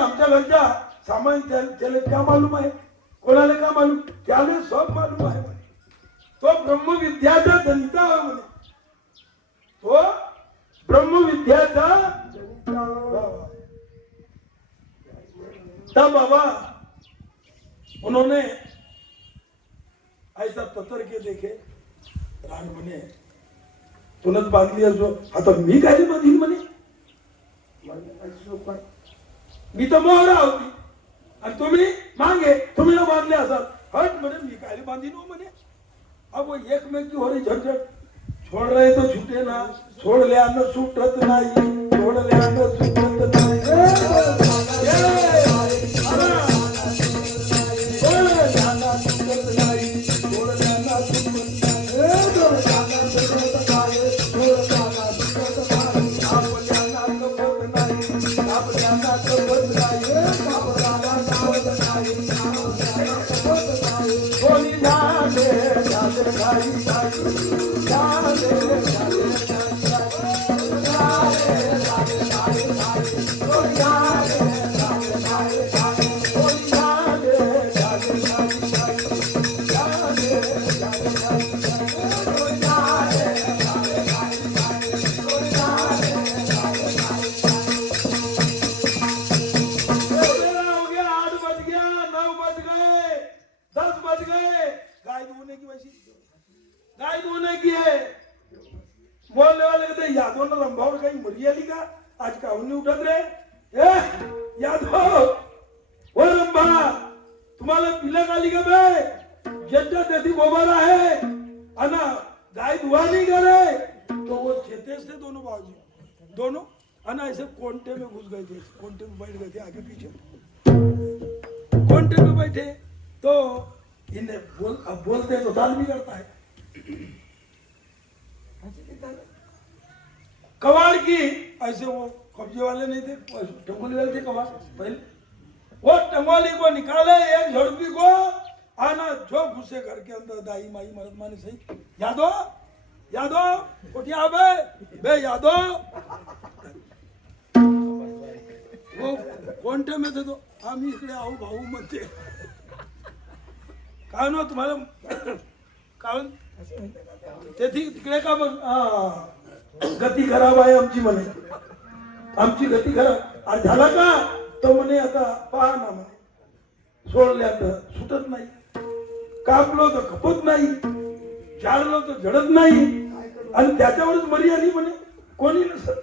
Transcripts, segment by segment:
आमच्या घरच्या सामान त्याला क्या मालूम आहे, कोणाला का मालूम, त्याला सब मालूम आहे म्हणे. तो ब्रह्मविद्याचा जनिता आहे म्हणे, तो ब्रह्मविद्याचा जनिता. तब बाबा उन्होंने ऐसा ततर के देखे. रान म्हणे तुनच बांधली असो, आता मी काय बांधीन म्हणे, मी तर मोहरा होती आणि तुम्ही मागे तुम्ही ना बांधले असाल. हट म्हणे मी काय बांधीन हो म्हणे. अब वो एकमेक की हो रही झंझट, छोड़ रहे तो छूटे ना, छोड़ ले आना छूटत नाही, छोड़ ले आना छूटत नाही. गाय धोने की है. बोलने वाले कहते यादव ने रंभावर कहीं मरियाली का आज का नहीं उठत रे. यादव वो रंभा तुम्हाला पिलक आली का बे, ज्यांच्या तेथी बोबारा है अना गाय धुआ नहीं करे. तो वो चेतेस थे दोनों बाजू, दोनों अना ऐसे कोंटे में घुस गए थे, कोंटे में बैठ गए थे आगे पीछे, कोंटे में बैठे. तो इन्हें अब बोलते तो दाल भी करता है. कबाड़ की ऐसे वो कब्जे वाले नहीं थे, टंगोली वाले थे कबाड़ पहले. वो टंगोली को निकाले एक झड़पी को, आना जो घुसे घर के अंदर दाई माई मरद मानी सही. यादव यादव उठिया बे यादव. वो कोणते में थे तो आम्ही इकडे आऊ भाऊ म्हणते. काय ना तुम्हाला कारण तेथी तिकडे का बघ गती खराब आहे आमची म्हणे, आमची गती खराब. आज झाला का तो म्हणे आता पहा ना म्हणे, सोडल्या तर सुटत नाही, कापलो तर खपत नाही, जाळलो तर जडत नाही आणि त्याच्यावरच मरी आली म्हणे. कोणी नसत.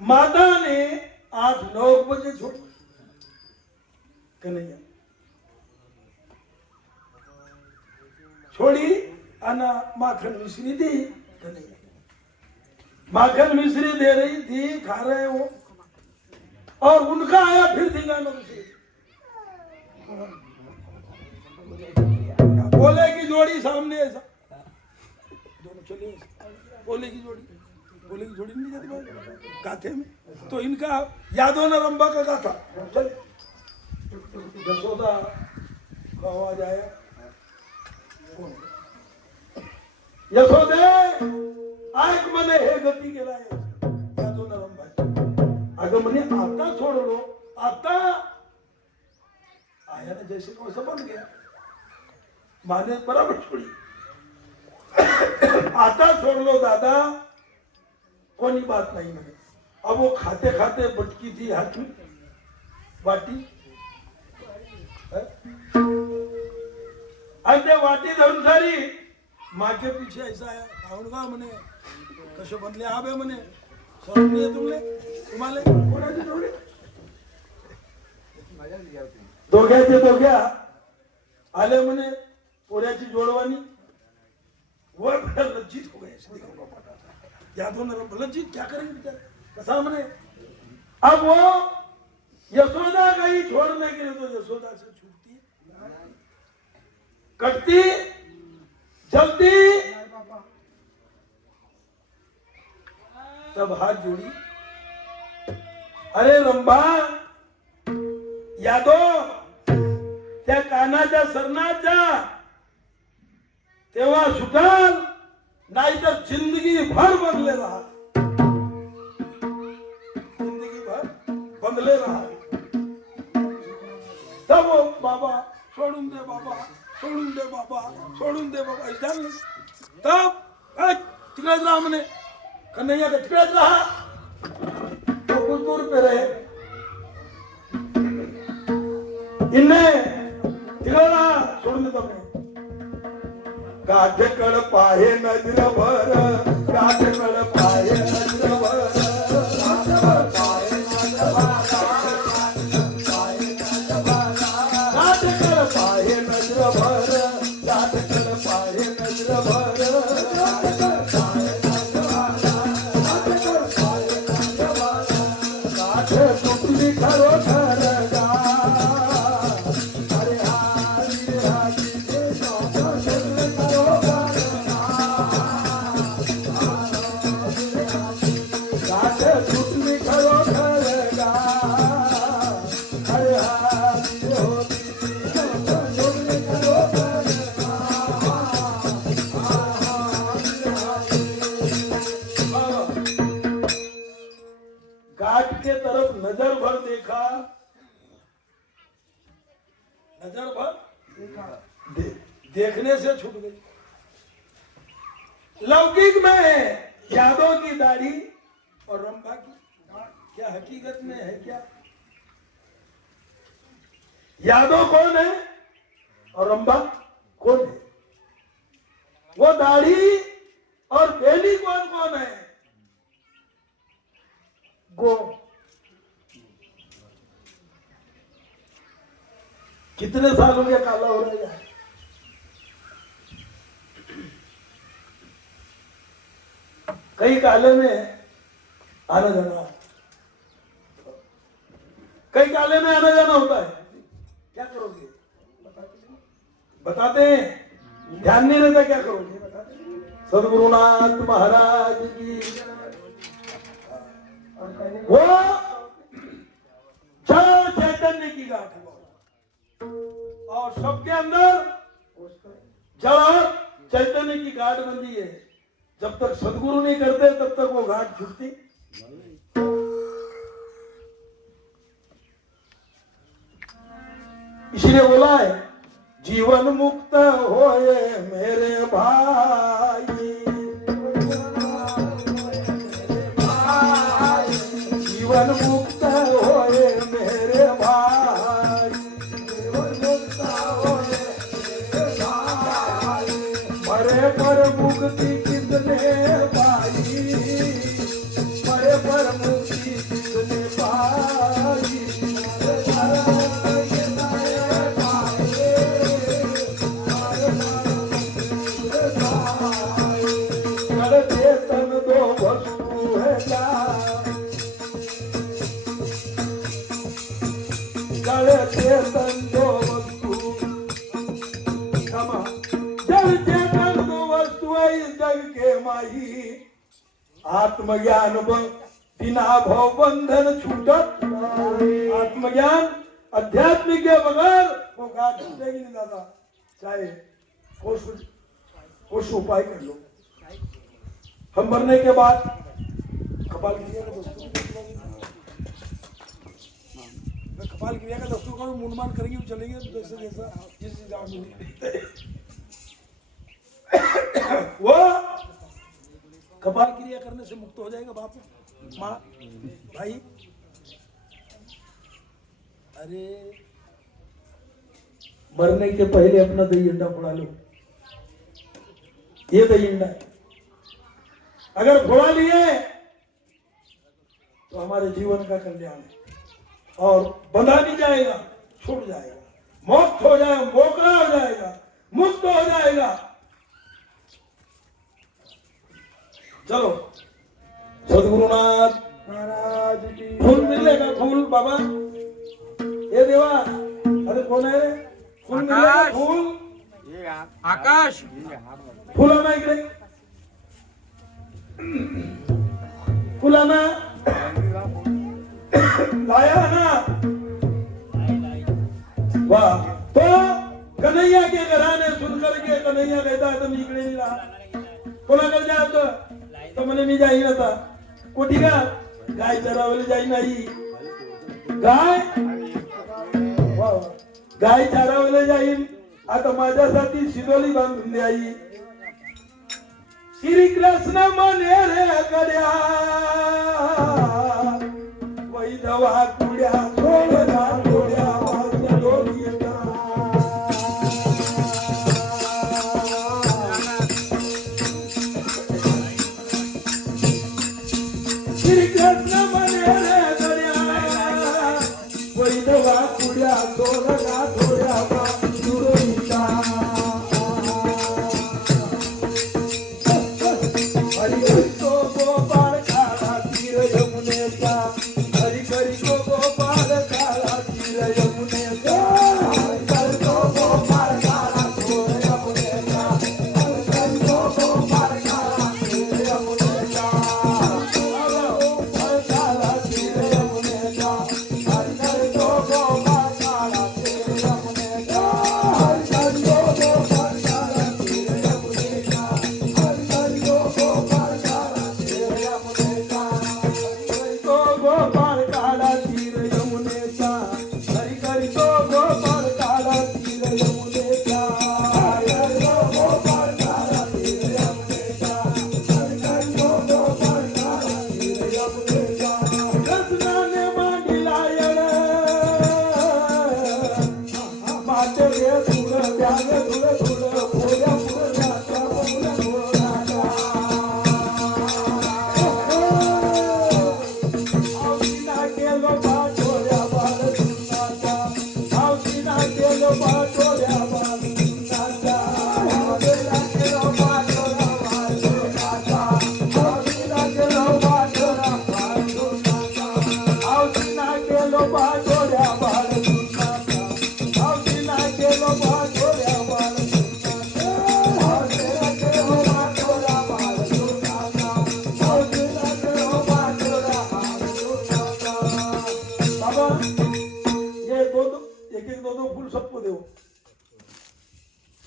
माता ने 8-9 बजे छोड़ कन्हैया छोड़ी आना माखन मिश्री दी. कन्हैया माखन मिश्री दे रही थी, खा रहे वो, और उनका आया फिर धिंगाना दूसरी. बोले की जोड़ी सामने ऐसा दोनों चले. बोले की जोड़ी नहीं जाती गाथे में. तो इनका यादव ने रंभा का गाथा चले. यशोदा का आवाज आया, यशोदे ऐक म्हणे हे गती गेलाय. यादव ने रंभा अगं म्हणे आता सोडलो, आता आया ने जैसे को समझ गया, माने बराबर छोड़ी. आता छोड़लो दादा, कोई बात नहीं म्हणे. अब वो खाते खाते बटकी थी हाथ में वाटी, आणि वाटी धरून सारी मागे पीछे ऐसा आया. खाऊन का म्हणे कसे बनले आबे म्हणे, शरम नाही तुमले, तुम्हाला कोणाची जोडी. दोघ्या आले म्हणे पोऱ्याची जोडवानी. वो लज्जित हो गए. यादव ने लज्जित क्या करेंगे बेचारे, कसा म्हणे. अब वो यशोदा गई छोड़ने के लिए, तो यशोदा से छूटती कटती जलती. तब हाथ जोड़ी, अरे रंभा यादव त्या कानाच्या सरनात जा, तेव्हा सुटाल, नाहीतर जिंदगी भर बदले राहा. सोडून दे बाबा जान नाही तब तिकडेच राहा म्हणे कन्हैया का तिकडेच राहा तो कुछ दूर पे रहे इनने तिकडे राहा सोडून देतो मी गाठकड पाहे नजर भर गाठकड पाहे नजर भर घाट के तरफ नजर भर देखा नजर भर देखने से छूट गई लौकिक में यादों की दाढ़ी और रंभा की क्या हकीकत में है क्या यादव कौन है और रंभा कौन है वो दाढ़ी और बेली कौन कौन है गो कितने साल हो गया काला हो रहा है कई काले में आना जाना कई काले में आना जाना होता है क्या करोगे बताते हैं ध्यान नहीं रहता क्या करोगे बताते सद्गुरुनाथ महाराज की वो जड़ चैतन्य की गांठ है और सबके अंदर जड़ चैतन्य की गांठ बंधी है जब तक सदगुरु नहीं करते तब तक वो गांठ छूटती इसलिए बोला है जीवन मुक्त होए मेरे भाई जीवन मुक्त होए मेरे भाई जीवन मुक्त होए मेरे भाई मरे पर मुक्ति किसने पाई मरे पर मुक्ति किसने पाई चेतन दो वस्तु है क्या चेतन दो वस्तु जल चेतन दो वस्तु है इस जग के माही आत्मज्ञान बिना भव बंधन छूटत आत्मज्ञान अध्यात्म के बगैर वो गांठ छूटेगी नहीं दादा चाहे कुछ उपाय कर लो हम मरने के बाद कपाल क्रिया का दोस्तों कपाल क्रिया का दोस्तों का मुंडमान करेंगे चलेंगे जैसे जैसा जिस गांव में वो कपाल क्रिया करने से मुक्त हो जाएगा बाप माँ भाई अरे मरने के पहले अपना दही अंडा फोड़ा लो ये दही अंडा है अगर फोड़ा लिए तो हमारे जीवन का कल्याण है और बंधा नहीं जाएगा छूट जाएगा मुक्त हो जाएगा मोकला हो जाएगा मुक्त हो जाएगा चलो सद्गुरुनाथ महाराज की फूल मिलेगा फूल बाबा ये देवा अरे कौन है फूल मिलेगा फूल आकाश फूल आना इकडे फुलाना लाया ना वाह तो कन्हैया के घराने सुनकर के कन्हैया कहता है तुम इकडे नहीं रहा कोणाकडे जात तो म्हणे मी जाई आता कोठी का गाय चरावले जाई नाही गाय गाय चरावले जाईन आता माझ्यासाठी शिदोली बांधून दे आई. श्री कृष्ण म्हणे रे गड्या वैधवा कुड्या थोडा थोड्या श्री कृष्ण म्हणे रे गड्या वैधवा कुड्या थोडा थोड्या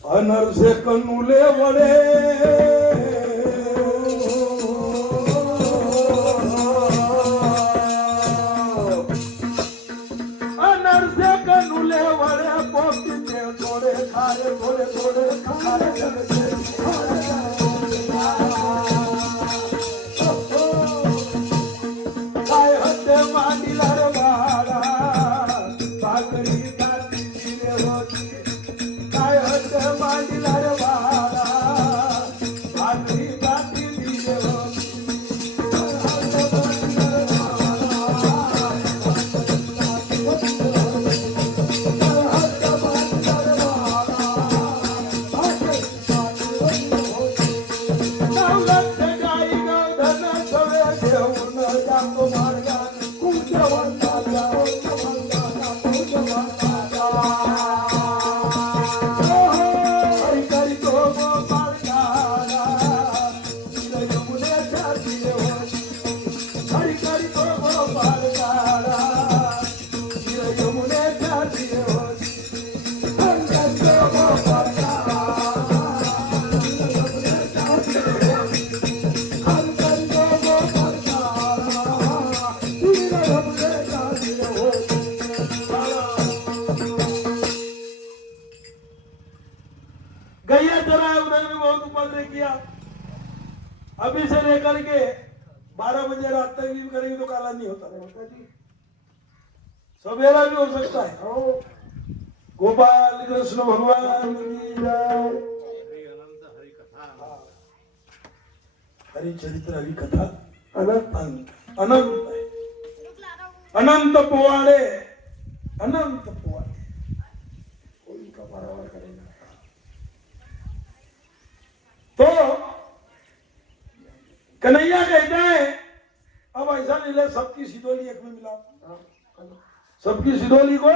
अनरसे कनुले वडे अनरसे कनुले वडे पोपटीचे थोडे खारे थोडे थोडे खारे काय हत्ते मांडीला रे बाळा भाकरी खाती रे होती काय हत्ते मांडीला रे बाळा भाकरी खाती रे होती गैया चराया उन्होंने भी बहुत उपद्रव किया. अभी से लेकर के 12 बजे रात तक भी करेंगे तो काला नहीं होता जी. सवेरा भी हो सकता है. गोपाल कृष्ण भगवान की जय. हरि चरित्र हरि कथा अनंत अनंत अनंत पोवाड़े अनंत पोवाड़े कोई का बराबर करेगा. तो कन्हैया कहते हैं अब ऐसा नहीं ले सबकी सिदोली एक में मिलाओ. सबकी सिदोली को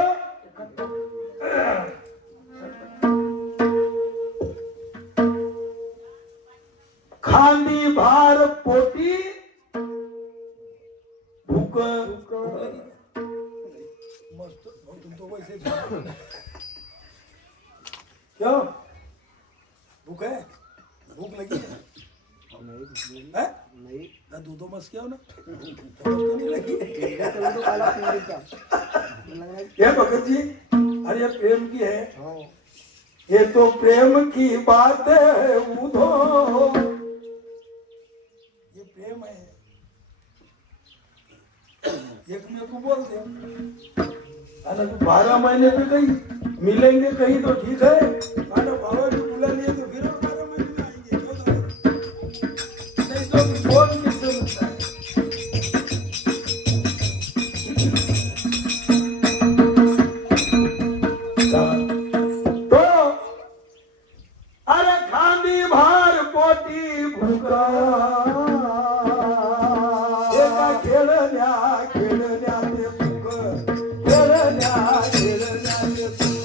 खांदी भार पोटी भूक मस्त. तुम तो वैसे क्या भूख है? भूख लगी है? नहीं ना दूधो मस क्या हो ना तो नहीं लगी. ये भगत जी अरे प्रेम की है ये तो प्रेम की बात है उधो, ये प्रेम है। एक मेरे को बोलते अरे 12 महीने पे कहीं मिलेंगे कहीं तो ठीक है, मानो बाबा जी बुला लिए तो फिर 12 महीने में आएंगे, नहीं तो फोन किससे मिलता है। तो अरे खांदी भार पोटी भूका एका खेळण्या खेळण्या ते भूक खेळण्या खेळण्या ते भूक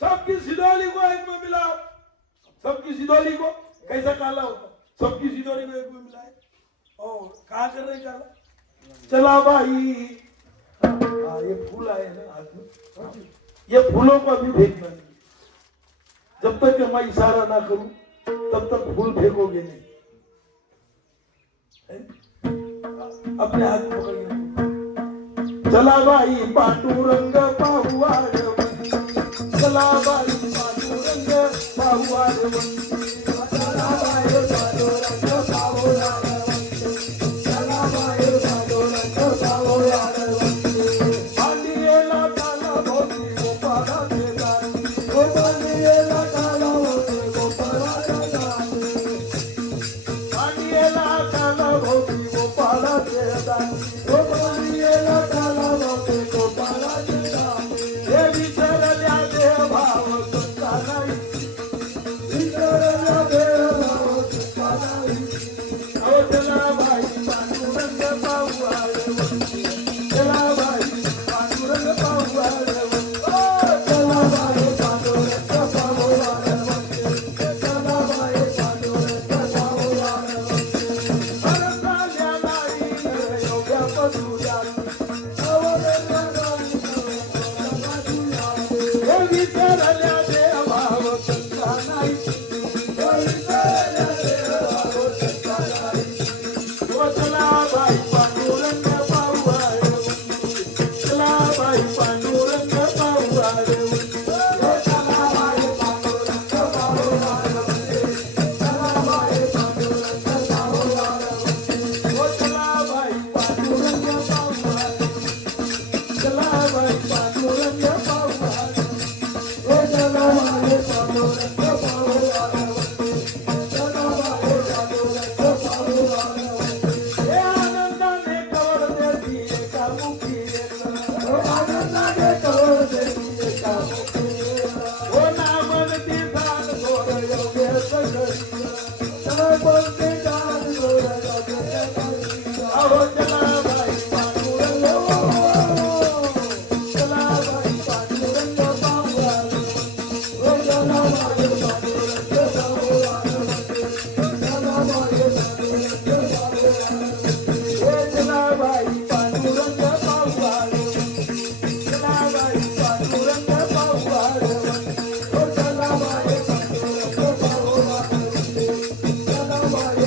सबकी सिदोली को एक में मिला, सबकी सिदोली को कैसा काला होता, सबकी सिदोली को एक में मिलाए और कहा कर रहे काला, चला भाई। ये फूल आए ना हाथ में, ये फूलों को अभी फेंकना नहीं, जब तक कि मैं इशारा ना करूं तब तक फूल फेंकोगे नहीं, अपने हाथ में पकड़िए। चला भाई पांडुरंग पाहुवाड, चला भाई पांडुरंग पाहुवाड, चला भाई पांडुरंग पाहुवाड, चला भाई पांडुरंग पाहुवाड, पांडियेला काला भोवती गोपाळाचे दारी, पांडियेला काला भोवती गोपाळाचे दारी, पांडियेला काला भोवती गोपाळाचे दारी, पांडियेला काला भोवती गोपाळाचे दारी, हे विसरल्या देह भाव तुझा नाही, विसरल्या देह भाव तुझा नाही, अहो चला भाई पांडुरंग पाहुवाड, चला भाई पांडुरंग पाहुवाड, चला भाई पांडुरंग पाहुवाड, चला भाई पांडुरंग पाहुवाड, अरे नाही योग्या पदुया, हे विसरल्या देह भाव तुझा नाही, हे विसरल्या देह भाव तुझा नाही, चला भाई पांडुरंग पाहुवाड, चला भाई पांडुरंग पाहुवाड, चला भाई पांडुरंग पाहुवाड, चला भाई पांडुरंग पाहुवाड, चला भाई पांडुरंग पाहुवाड, चला भाई पांडुरंग पाहुवाड, चला भाई पांडुरंग पाहुवाड, चला भाई पांडुरंग पाहुवाड, हे आनंदाने कवळ देती एका मुखी येत, हो आनंदाने कवळ देती एका मुखी येत, हो नामनती दान गोर योग्य सगळी, तर बोलते दान गोर योग्य सगळी, अहो चला भाई पांडुरंग चला भाई पांडुरंग पाहुवाड, हो चला भाई पांडुरंग पाहुवाड, चला भाई पांडुरंग पाहुवाड, हे चला भाई पांडुरंग पाहुवाड, चला भाई पांडुरंग पाहुवाड, हो चला भाई पांडुरंग पाहुवाड, चला भाई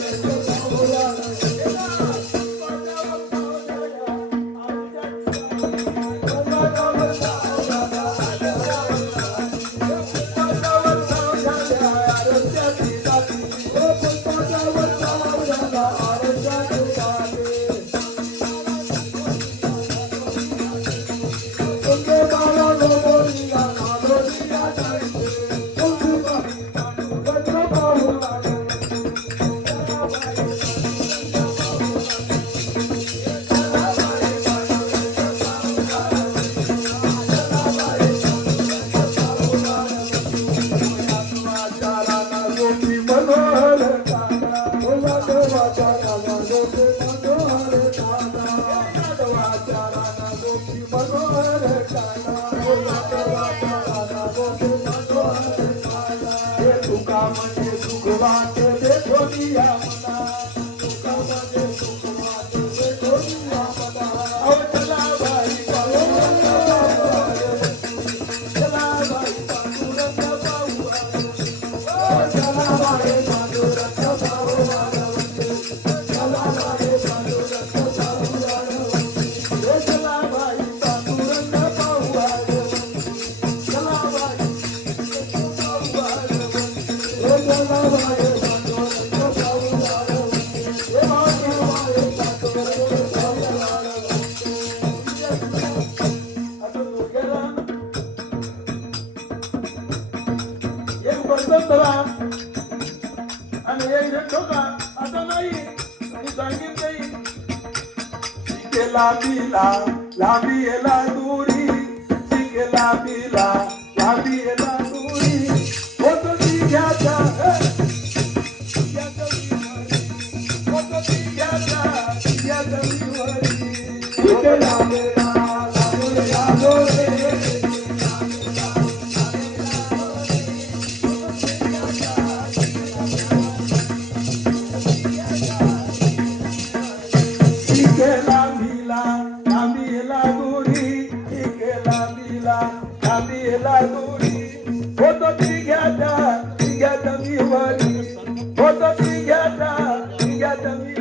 पांडुरंग पाहुवाड, तुका म्हणजे सुख वाटते थोडी आम्हाला, तुका म्हणजे सुख वाटते थोडी आम्हाला. आता दोघ्याला एक बर्तन धरा आणि एक ठोका. आता नाही आणि सांगितलंय शिकेला बिला लांबीला दुरी, शिकेला बिला लांबीला दुरी, होत ती घ्याचा होत ती घ्याचा शिकेला बिला लांबीला दुरी. शिकेला बिला लांबीला दुरी, शिकेला बिला लांबीला दुरी, होत ती घ्याचा मी होत ती घ्याचा मी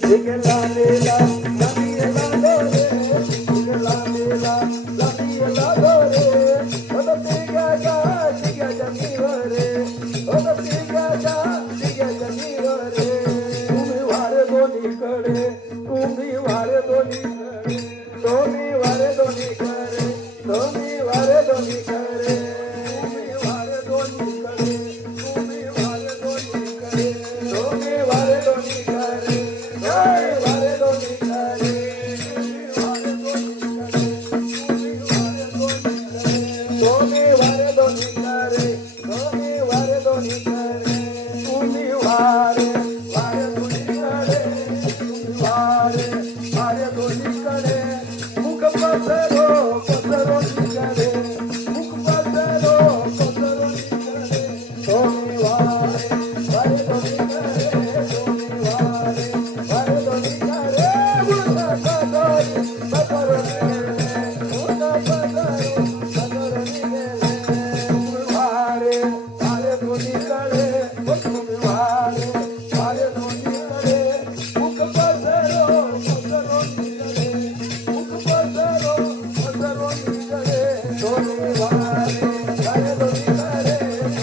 शिकेला बिला लांबीला दुरी, शिकेला बिला लांबीला दुरी, होत ती घ्याचा मी होत ती घ्याचा मी. तुम्ही वारे दोन्हीकडे, तुम्ही वारे दोन्हीकडे, तुम्ही वारे दोन्हीकडे, तुम्ही वारे दोन्हीकडे, तुम्ही वारे दोन्हीकडे, तुम्ही वारे दोन्हीकडे, तुम्ही वारे दोन्हीकडे, तुम्ही वारे दोन्हीकडे, तुम्ही वारे दोन्हीकडे, तुम्ही वारे दोन्हीकडे, तुम्ही वारे वारे दोन्हीकडे, तुम्ही वारे दोन्हीकडे, मुख पसरो निकडे, मुख पसरो निकडे, तुम्ही वारे दोन्हीकडे, तुम्ही वारे दोन्हीकडे, मुख पसरो निकडे, मुख पसरो निकडे, तुम्ही वारे दोन्हीकडे, तुम्ही वारे दोन्हीकडे, मुख पसरो निकडे, मुख पसरो निकडे, तुम्ही वारे दोन्हीकडे,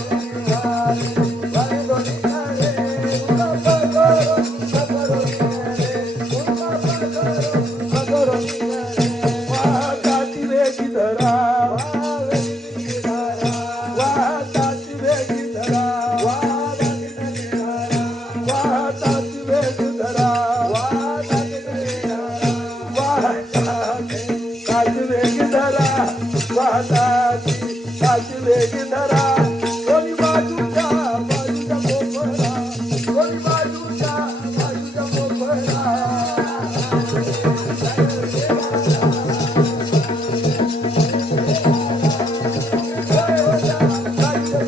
तुम्ही वारे दोन्हीकडे, मुख पसरो निकडे, मुख पसरो निकडे. वाहताची वेगी धरा, वाहताची वेगी धरा, वाहताची वेगी धरा, वाहताची वेगी धरा, वाहताची वेगी धरा, दोन्ही बाजूच्या मोकळा, दोन्ही बाजूच्या मोकळा. वाहताची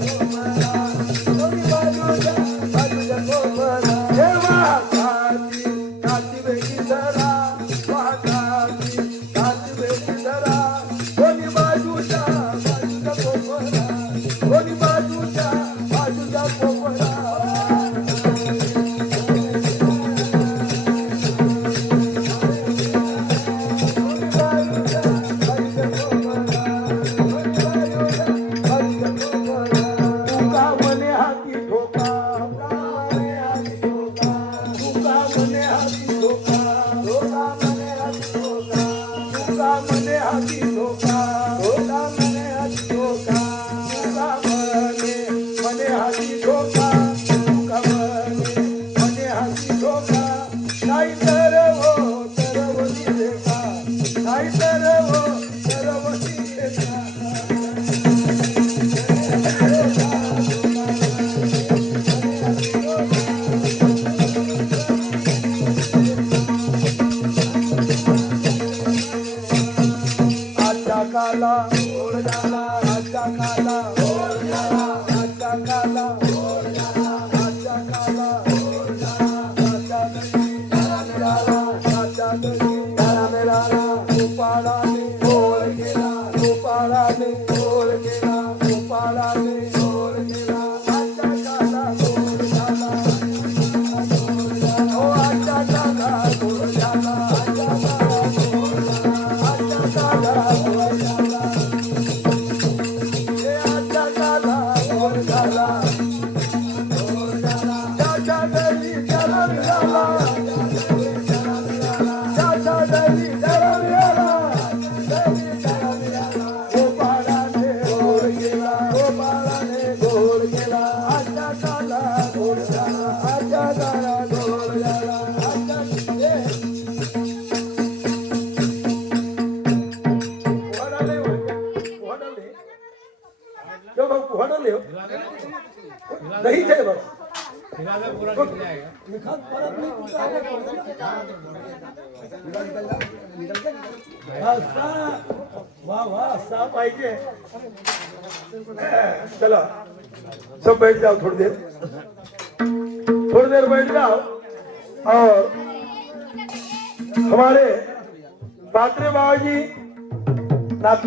नहीं थे बस वाह वाह असा पाहिजे चला सब बैठ जाओ थोड़ी देर बैठ जाओ और हमारे पात्रे बाबा जी नाथ